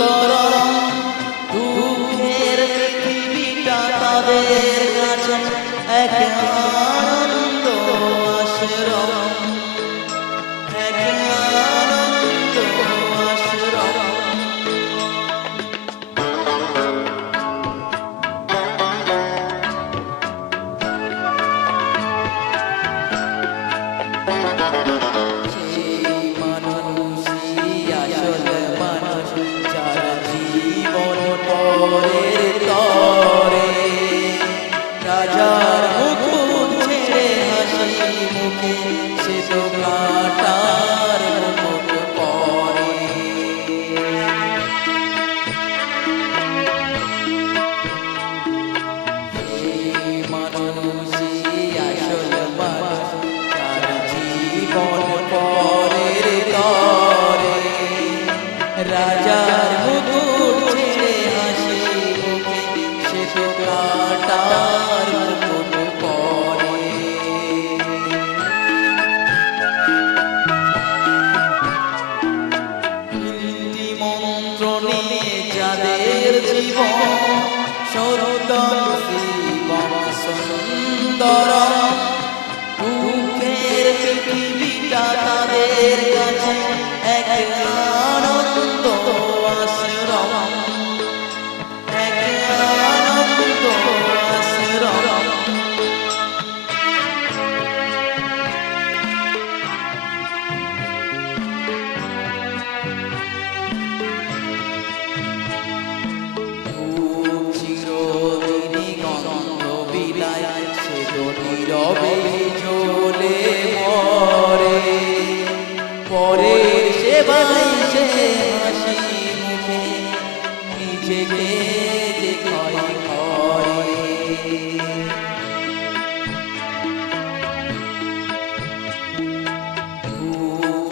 সুন্দর দুঃখের পৃথিবীটা তাদের কাছে এক আনন্দ আশ্রম, এক আনন্দ আশ্রম। রাজার মুকুট ছেড়ে হাসি মুখে সে তো কাঁটার মুকুট পরে। সেই মানুষই আসল মানুষ যার জীবন পরের তরে। রাজার মুকুট ছেড়ে হাসি মুখে সে তো কাঁটার মুকুট পরে। তিনটি মন্ত্র নিয়ে যাদের জীবন সরোত্তম শিবম সুন্দরম, দুঃখের পৃথিবীটা তাদের কাছে এক আনন্দ আশ্রম, এক আনন্দ আশ্রম। চিরদিনই গন্ধ বিলায় সে তো নীরবে জ্বলে মরে। পরের সেবায় সে হাসি মুখে নিজেকে যে ক্ষয় করে।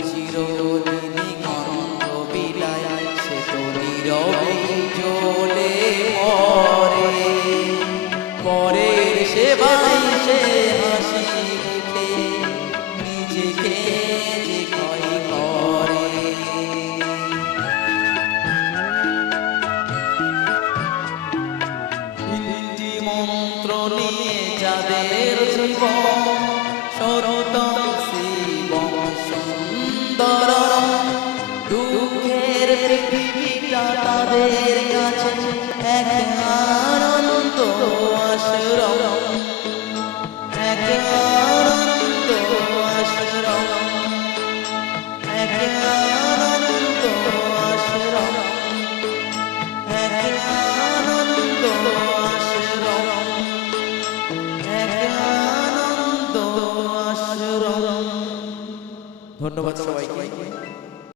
চিরদিনই গন্ধ বিলায় সে তো নীরবে জ্বলে মরে। পরের সেবায় সে হাসি মুখে নিজেকে যে ক্ষয় করে। তিনটি মন্ত্র নিয়ে যাদের জীবন সরোত্তম শিবম সুন্দরম, দুঃখের পৃথিবীটা তাদের কাছে এক